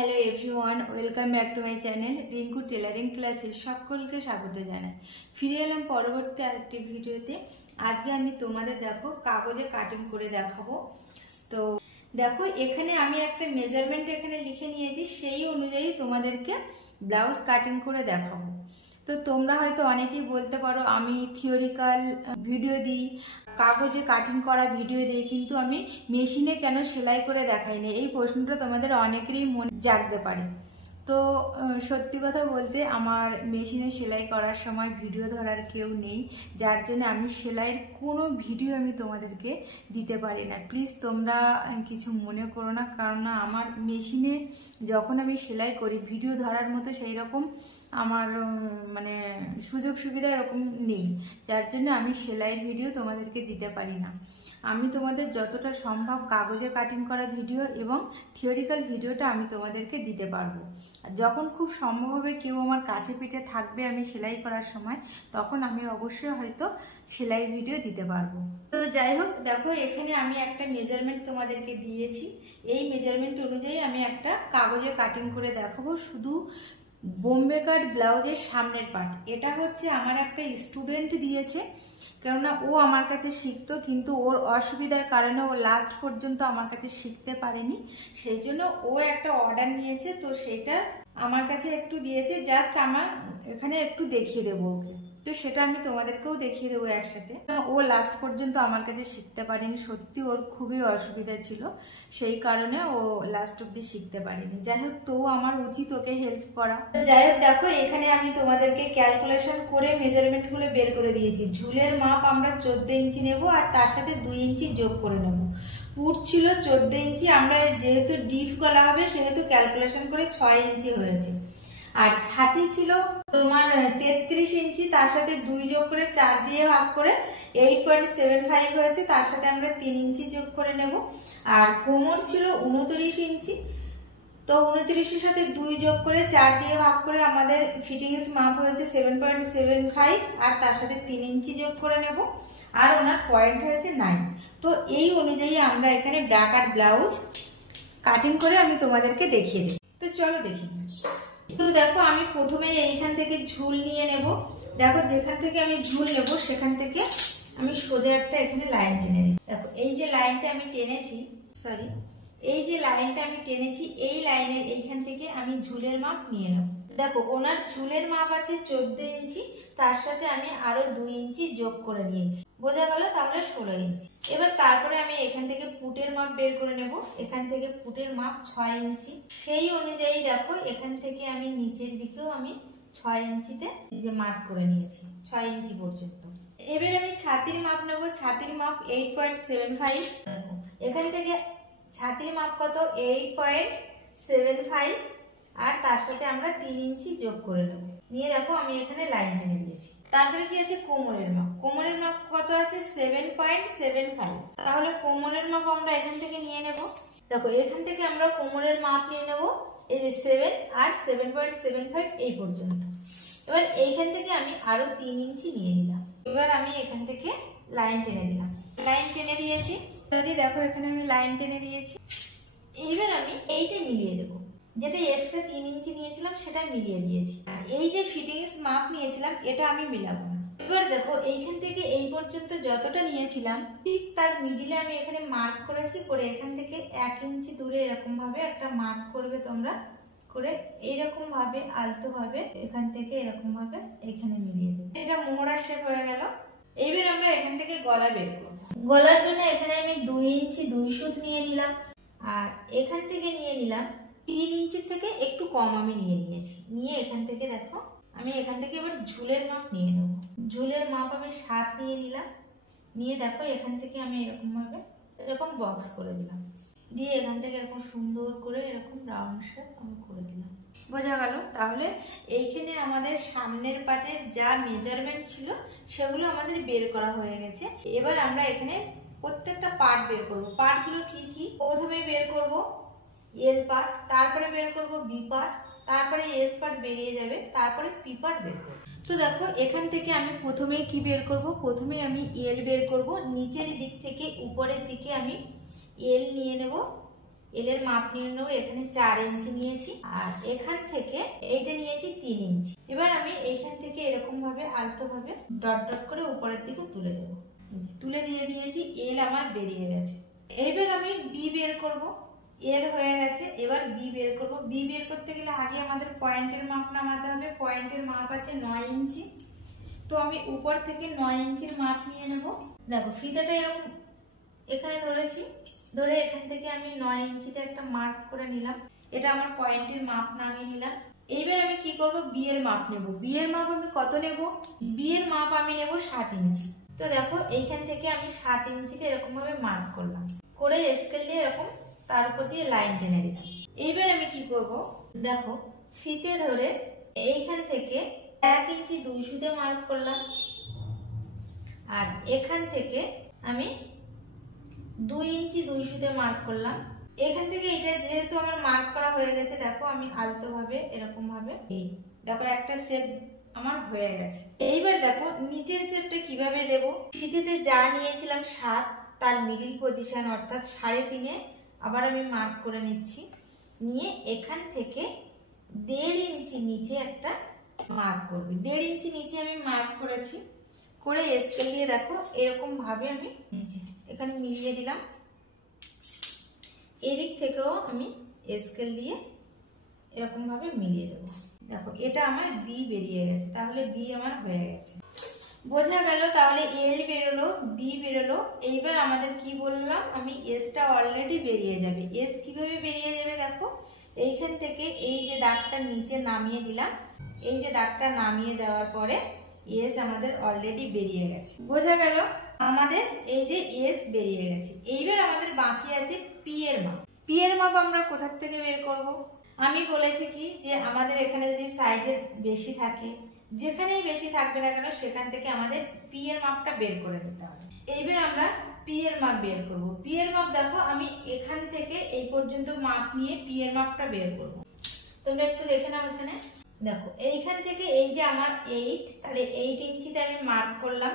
Hello everyone, welcome back to my channel Rinku tailoring ক্লাসে সকলকে স্বাগত জানাই। ফিরে এলাম পরবর্তী আরেকটি ভিডিওতে। আজকে আমি তোমাদের দেখো কাগজে কাটিং করে দেখাবো। তো দেখো এখানে আমি একটা মেজারমেন্ট এখানে লিখে নিয়েছি, সেই অনুযায়ী তোমাদেরকে ব্লাউজ কাটিং করে দেখাবো। তো তোমরা হয়তো অনেকেই বলতে পারো আমি থিওরিক্যাল ভিডিও দিই, কাগজে কাটিং করা ভিডিও দিই, কিন্তু আমি মেশিনে কেন সেলাই করে দেখাই না, এই প্রশ্নটা তোমাদের অনেকেরই মনে জাগতে পারে। তো সত্যি কথা বলতে আমার মেশিনে সেলাই করার সময় ভিডিও ধরার কেউ নেই, যার জন্য আমি সেলাইয়ের কোনো ভিডিও আমি তোমাদেরকে দিতে পারি না। প্লিজ তোমরা কিছু মনে করো না, কারণ আমার মেশিনে যখন আমি সেলাই করি ভিডিও ধরার মতো সেই রকম আমার মানে সুযোগ সুবিধা এরকম নেই, যার জন্য আমি সেলাইয়ের ভিডিও তোমাদেরকে দিতে পারি না। আমি তোমাদের যতটা সম্ভব কাগজে কাটিং করা ভিডিও এবং থিওরিক্যাল ভিডিওটা আমি তোমাদেরকে দিতে পারবো। যখন খুব সম্ভব হবে কেউ আমার কাছে পিঠে থাকবে আমি সেলাই করার সময়, তখন আমি অবশ্যই হয়তো সেলাই ভিডিও দিতে পারবো। তো যাই হোক, দেখো এখানে আমি একটা মেজারমেন্ট তোমাদেরকে দিয়েছি, এই মেজারমেন্ট অনুযায়ী আমি একটা কাগজে কাটিং করে দেখাবো। শুধু বোম্বে কাট ব্লাউজের সামনের পার্ট, এটা হচ্ছে আমার একটা স্টুডেন্ট দিয়েছে, কেননা ও আমার কাছে শিখতো, কিন্তু ওর অসুবিধার কারণে ও লাস্ট পর্যন্ত আমার কাছে শিখতে পারেনি, সেই জন্য ও একটা অর্ডার নিয়েছে। তো সেটা আমার কাছে একটু দিয়েছে, জাস্ট আমার এখানে একটু দেখিয়ে দেবো ওকে। তো সেটা আমি তোমাদেরকেও দেখিয়ে দেবো একসাথে। ও লাস্ট পর্যন্ত আমার কাছে শিখতে পারেনি, সত্যি ওর খুবই অসুবিধা ছিল, সেই কারণে ও লাস্ট অব্দি শিখতে পারেনি। যাই হোক, তো আমার উচিত ওকে হেল্প করা। যাই হোক, দেখো এখানে আমি তোমাদেরকে ক্যালকুলেশন করে মেজারমেন্ট গুলো বের করে দিয়েছি। ঝুলের মাপ আমরা 14 ইঞ্চি নেব, আর তার সাথে 2 ইঞ্চি যোগ করে নেব। পুট ছিল 14 ইঞ্চি, আমরা যেহেতু ডিপ গলা হবে সেহেতু ক্যালকুলেশন করে 6 ইঞ্চি হয়েছে। আর ছাতি ছিল তোমার 33 ইঞ্চি, তার সাথে 2 যোগ করে 4 দিয়ে ভাগ করে 8.75 হয়েছে, তার সাথে আমরা 3 ইঞ্চি যোগ করে নেব। আর কোমর ছিল 29 ইঞ্চি, তো 29-এর সাথে 2 যোগ করে 4 দিয়ে ভাগ করে আমাদের ফিটিংস মাপ হয়েছে 7.75, আর তার সাথে 3 ইঞ্চি যোগ করে নেব। আর ওনার পয়েন্ট হয়েছে 9। তো এই অনুযায়ী আমরা এখানে ব্রাকার ব্লাউজ কাটিং করে আমি তোমাদেরকে দেখিয়ে দিই। তো চলো দেখি। তো দেখো আমি প্রথমে এইখান থেকে ঝুল নিয়ে নেব। দেখো যেখান থেকে আমি ঝুল নেব সেখান থেকে আমি সোজা একটা এখানে লাইন টেনে দিই। দেখো এই যে লাইনটা আমি টেনেছি, এই যে লাইনটা আমি টেনেছি, এই লাইনের এইখান থেকে আমি ঝুলের মাপ নিয়ে নেব। দেখো ওনার ঝুলের মাপ আছে 14 ইঞ্চি, তার সাথে আমি আরো 2 ইঞ্চি যোগ করে নিয়েছি, বোঝা গেল? তাহলে 16 ইঞ্চি। এবার তারপরে আমি এখান থেকে পুটের মাপ বের করে নেব। এখান থেকে পুটের মাপ 6 ইঞ্চি, সেই অনুযায়ী দেখো এখান থেকে আমি নিচের দিকেও আমি 6 ইঞ্চিতে যে মার্ক করে নিয়েছি, 6 ইঞ্চি পর্যন্ত। এবার আমি ছাতির মাপ নেব। ছাতির মাপ 8.75। এখান থেকে ছাতির মাপ কত? 8.75, আর তার সাথে আমরা 3 ইঞ্চি যোগ করে নেব। নিয়ে দেখো আমি এখানে লাইন টেনে দিয়েছি। তারপরে কি আছে? কোমরের মাপ। কোমরের মাপ কত আছে? 7.75। তাহলে কোমরের মাপ আমরা এখান থেকে নিয়ে নেব। দেখো এখান থেকে আমরা কোমরের মাপ নিয়ে নেব, এই যে 7 আর 7.75 এই পর্যন্ত। এবার এইখান থেকে আমি আরো 3 ইঞ্চি নিয়ে নিলাম। এবার আমি এখান থেকে লাইন টেনে দিলাম। লাইন টেনে দিয়েছি, দেখো এখানে আমি লাইন টেনে দিয়েছি। এইবার আমি এইটা মিলিয়ে দেবো, যেটা এক্সট্রা 3 ইঞ্চি নিয়েছিলাম সেটা মিলিয়ে দিয়েছি। এই যে ফিটিংস মাপ নিয়েছিলাম এটা আমি মিলাবো না। এবার দেখো এইখান থেকে এই পর্যন্ত যতটা নিয়েছিলাম ঠিক তার মিডিলে আমি এখানে মার্ক করেছি, করে এখান থেকে 1 ইঞ্চি দূরে এরকম ভাবে একটা মার্ক করবে তোমরা, করে এইরকম ভাবে আলতো ভাবে এখান থেকে এরকম ভাবে এখানে মিলিয়ে দেবে। এটা মোহরা শেপ হয়ে গেল। এইবার আমরা এখান থেকে গলা বের করবো। গলার জন্য এখানে আমি 2 ইঞ্চি 2 সুত নিয়ে নিলাম, আর এখান থেকে নিয়ে নিলাম 3 ইঞ্চির থেকে একটু কম আমি নিয়ে নিয়েছি। নিয়ে এখান থেকে দেখো আমি এখান থেকে এবার ঝুলের মাপ নিয়ে নেব। ঝুলের মাপ আমি 7 নিয়ে নিলাম। নিয়ে দেখো এখান থেকে আমি এরকম ভাবে এরকম বক্স করে দিলাম, দিয়ে এখান থেকে এরকম সুন্দর করে এরকম রাউন্ড শেপ আমি করে দিলাম। বোঝা গেল? তাহলে এইখানে আমাদের সামনের পাটের যা মেজারমেন্ট ছিল সেগুলো আমাদের বের করা হয়ে গেছে। এবার আমরা এখানে প্রত্যেকটা পার্ট বের করব। পার্টগুলো কি কি? প্রথমে বের করব এল পার্ট, তারপরে বের করব বি পার্ট, তারপরে এস পার্ট বেরিয়ে যাবে, তারপরে পি পার্ট বের করব। তো দেখো এখান থেকে আমি প্রথমে কি বের করব? প্রথমে আমি এল বের করব। নিচের দিক থেকে উপরের দিকে আমি এল নিয়ে নেব, এলের মাপ নিয়ে নেবো। এখানে 4 ইঞ্চি নিয়েছি আর এখান থেকে এইটা নিয়েছি 3 ইঞ্চি। এবার আমি এইখান থেকে এরকম ভাবে আলতো ভাবে ডট ডট করে উপরের দিকে তুলে দেবো। তুলে দিয়ে দিয়েছি, এল আমার বেরিয়ে গেছে। এবার আমি বি বের করব। এল হয়ে গেছে, এবার বি বের করব। বি বের করতে গেলে আগে আমাদের পয়েন্টের মাপ নামাতে হবে। পয়েন্টের মাপ আছে 9 ইঞ্চি। তো আমি উপর থেকে 9 ইঞ্চির মাপ নিয়ে নেব। দেখো ফিতাটা এরকম এখানে ধরেছি, ধরে এখান থেকে আমি 9 ইঞ্চিতে একটা মার্ক করে নিলাম। এটা আমার পয়েন্টের মাপ নামিয়ে নিলাম। এইবার আমি কি করব, বি এর মাপ নেব। বি এর মাপ আমি কত নেব, বি এর মাপ আমি নেব 7 ইঞ্চি। তো দেখো এইখান থেকে আমি 7 ইঞ্চিতে এরকম ভাবে মার্ক করলাম, করে স্কেল দিয়ে এরকম তার উপর দিয়ে লাইন টেনে দিলাম। এইবার আমি কি করব, দেখো ফিতে ধরে এইখান থেকে 1 ইঞ্চি 2 সুতে মার্ক করলাম আর এখান থেকে আমি 2 ইঞ্চি 2 সুতে মার্ক করলাম। এখান থেকে এটা যেহেতু আমার মার্ক করা হয়ে গেছে, দেখো আমি আলতো ভাবে এরকম ভাবে এই দেখো একটা শেপ আমার হয়ে গেছে। এইবার দেখো নিচের শেপটা কিভাবে দেব। ফিতেতে যা নিয়েছিলাম 7, তার মিডিল পজিশন অর্থাৎ 3.5 আবার আমি মার্ক করে নিচ্ছি। নিয়ে এখান থেকে 1.5 ইঞ্চি নিচে একটা মার্ক করবে। 1.5 ইঞ্চি নিচে আমি মার্ক করেছি, করে স্কেল দিয়ে দেখো এরকম ভাবে আমি এখানে মিলিয়ে দিলাম। এদিক থেকেও আমি স্কেল দিয়ে এরকম ভাবে মিলিয়ে দেবো। দেখো এটা আমার বি বেরিয়ে গেছে, তাহলে বি আমার হয়ে গেছে। বোঝা গেল, তাহলে এল বেরোলো, বি বেরোলো। এইবার আমাদের কি বললাম, আমি এসটা অলরেডি বেরিয়ে যাবে। এস কিভাবে বেরিয়ে যাবে, দেখো এইখান থেকে এই যে দাগটা নিচে নামিয়ে দিলাম, এই যে দাগটা নামিয়ে দেওয়ার পরে এস আমাদের অলরেডি বেরিয়ে গেছে। বোঝা গেল আমাদের এই যে এস বেরিয়ে গেছে। এইবার আমাদের বাকি আছে পি এর মাপ। পি এর মাপ আমরা কোথা থেকে বের করব, আমি বলেছি কি যে আমাদের এখানে যদি সাইডে বেশি থাকে, যেখানেই বেশি থাকবে না কেন সেখান থেকে আমাদের পি এর মাপটা বের করে নিতে হবে। এইবার আমরা পি এর মাপ বের করব। পি এর মাপ দেখো আমি এখান থেকে এই পর্যন্ত মাপ নিয়ে পি এর মাপটা বের করব। তোমরা একটু দেখে নাও। এখানে দেখো এইখান থেকে এই যে আমার 8, তাহলে 8 ইঞ্চিতে আমি মার্ক করলাম।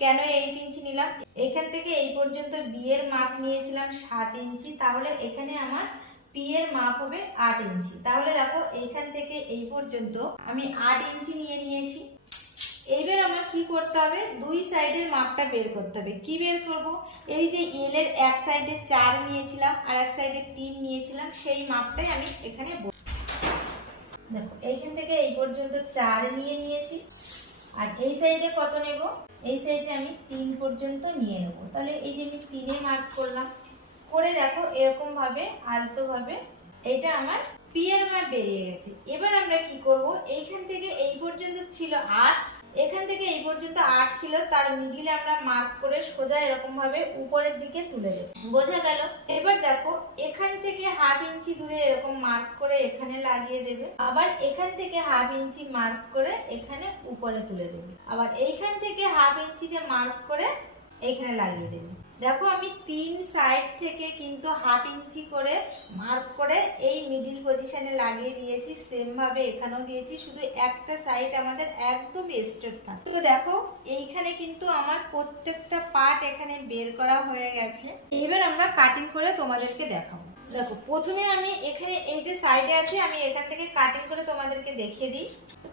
কেন 8 ইঞ্চি নিলাম, এখান থেকে এই পর্যন্ত বি এর মাপ নিয়েছিলাম 7 ইঞ্চি, তাহলে এখানে আমার পি এর মাপ হবে 8 ইঞ্চি। তাহলে দেখো এইখান থেকে এই পর্যন্ত আমি 8 ইঞ্চি নিয়ে নিয়েছি। এইবার আমার কি করতে হবে, দুই সাইডের মাপটা বের করতে হবে। কি বের করব, এই যে এল এর এক সাইডে 4 নিয়েছিলাম আর এক সাইডে 3 নিয়েছিলাম, সেই মাপটাই আমি এখানে দেখো এইখান থেকে এই পর্যন্ত 4 নিয়ে নিয়েছি আর এই সাইডে কত নেব, এই সাইডে আমি 3 পর্যন্ত নিয়ে নেব। তাহলে এই যে আমি 3 মার্ক করলাম, করে দেখো এরকম ভাবে আলতো ভাবে এটা আমার পি এর মাপ বেরিয়ে গেছে। এবার আমরা কি করব, এইখান থেকে এই পর্যন্ত ছিল 8, এখান থেকে এই পর্যন্ত 8 ছিল, তার মিডিলে আমরা মার্ক করে সোজা এরকম ভাবে উপরের দিকে তুলে দেব। বোঝা গেল। এবার দেখো এখান থেকে 1/2 ইঞ্চি দূরে এরকম মার্ক করে এখানে লাগিয়ে দেবে, আবার এখান থেকে 1/2 ইঞ্চি মার্ক করে এখানে উপরে তুলে দেবে, আবার এইখান থেকে 1/2 ইঞ্চিতে মার্ক করে এখানে লাগিয়ে দেবে। দেখো আমি 3 সাইড থেকে কিন্তু 1/2 ইঞ্চি করে মার্ক করে এই মিডিল পজিশনে লাগিয়ে দিয়েছি। সেম ভাবে এখানেও দিয়েছি, শুধু একটা সাইড আমাদের একদম স্ট্রেট থাকে। তো দেখো এইখানে কিন্তু আমার প্রত্যেকটা পার্ট এখানে বের করা হয়ে গেছে। এবার আমরা কাটিং করে তোমাদেরকে দেখাবো। দেখো প্রথমে আমি এখানে এই যে সাইডে আছে, আমি এখান থেকে কাটিং করে তোমাদেরকে দেখিয়ে দিই।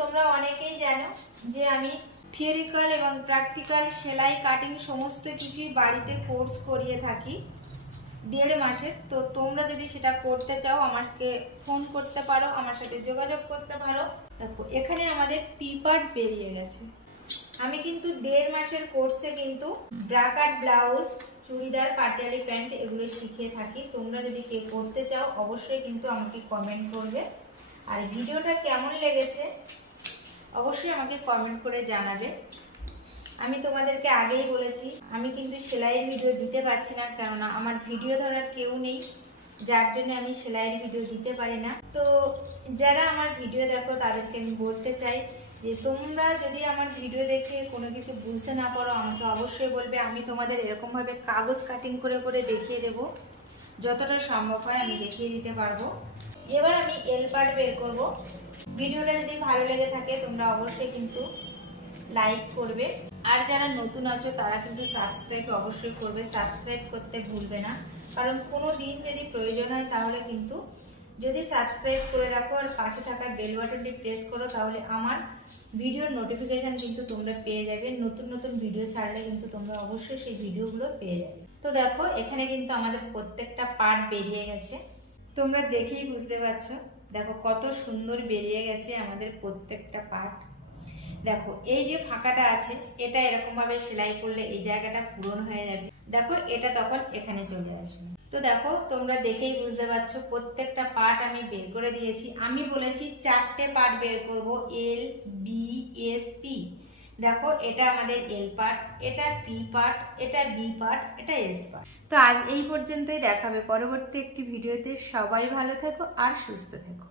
তোমরা অনেকেই জানো যে আমি থিওরিক্যাল এবং প্র্যাকটিক্যাল সেলাই কাটিং সমস্ত কিছুই বাড়িতে কোর্স করিয়ে থাকি 1.5 মাসের। তো তোমরা যদি সেটা করতে চাও আমাকে ফোন করতে পারো, আমার সাথে যোগাযোগ করতে পারো। দেখো এখানে আমাদের পি পার্ট বেরিয়ে গেছে। আমি কিন্তু 1.5 মাসের কোর্সে কিন্তু bra cut blouse, churidar, Patiala pant এগুলো শিখিয়ে থাকি। তোমরা যদি কেউ করতে চাও অবশ্যই কিন্তু আমাকে কমেন্ট করবে। আর ভিডিওটা কেমন লেগেছে অবশ্যই আমাকে কমেন্ট করে জানাবে। আমি তোমাদেরকে আগেই বলেছি আমি কিন্তু সেলাইয়ের ভিডিও দিতে পারছি না, কেননা আমার ভিডিও ধরার কেউ নেই, যার জন্য আমি সেলাইয়ের ভিডিও দিতে পারি না। তো যারা আমার ভিডিও দেখো তাদেরকে আমি বলতে চাই যে তোমরা যদি আমার ভিডিও দেখে কোনো কিছু বুঝতে না পারো আমাকে অবশ্যই বলবে। আমি তোমাদের এরকমভাবে কাগজ কাটিং করে করে দেখিয়ে দেব, যতটা সম্ভব হয় আমি দেখিয়ে দিতে পারবো। এবার আমি এল পার্ট বের করব। ভিডিওটা যদি ভালো লেগে থাকে তোমরা অবশ্যই কিন্তু লাইক করবে, আর যারা নতুন আছো তারা কিন্তু সাবস্ক্রাইব অবশ্যই করবে, সাবস্ক্রাইব করতে ভুলবে না। কারণ কোনো দিন যদি প্রয়োজন হয় তাহলে কিন্তু যদি সাবস্ক্রাইব করে রাখো আর পাশে থাকা বেল বাটনটি প্রেস করো, তাহলে আমার ভিডিওর নোটিফিকেশন কিন্তু তোমরা পেয়ে যাবে। নতুন নতুন ভিডিও ছাড়লে কিন্তু তোমরা অবশ্যই সেই ভিডিওগুলো পেয়ে যাবে। তো দেখো এখানে কিন্তু আমাদের প্রত্যেকটা পার্ট বেরিয়ে গেছে, তোমরা দেখেই বুঝতে পারছো। দেখো কত সুন্দর বেরিয়ে গেছে আমাদের প্রত্যেকটা পার্ট। দেখো এই যে ফাঁকাটা আছে এটা এরকম ভাবে সেলাই করলে এই জায়গাটা পূরণ হয়ে যাবে। দেখো এটা তখন এখানে চলে আসবে। তো দেখো তোমরা দেখেই বুঝতে পারছো প্রত্যেকটা পার্ট আমি বের করে দিয়েছি। আমি বলেছি 4টে পার্ট বের করব, এল বি এস পি। দেখো এটা আমাদের এল পার্ট, এটা পি পার্ট, এটা বি পার্ট, এটা এস পার্ট। তো আজ এই পর্যন্তই, দেখাবে পরবর্তী একটি ভিডিওতে। সবাই ভালো থেকো আর সুস্থ থেকো।